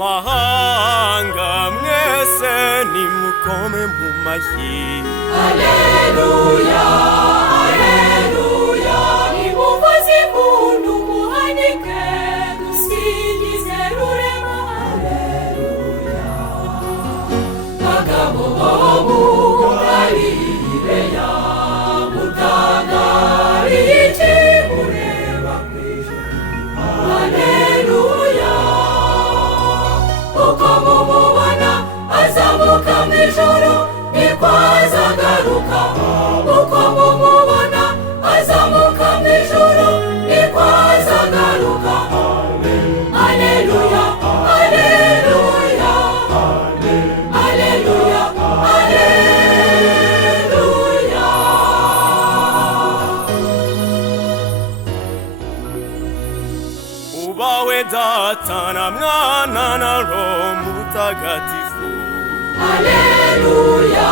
mahanga mwese nimukome mu mashyi. Haleluya, haleluya, nimuvuze impundu muhanike dusingize rurema. Haleluya, bagabo bo mu Galileya mutangariye iki mureba kw'ijuru. Haleluya, uko mumubona azamuka mw'ijuru niko azagaruka. Uko mumubona azamuka mw'ijuru niko azagaruka. Haleluya, haleluya, haleluya, haleluya. Ubawe Data na Mwana na Roho Mutagatifu. Haleluya.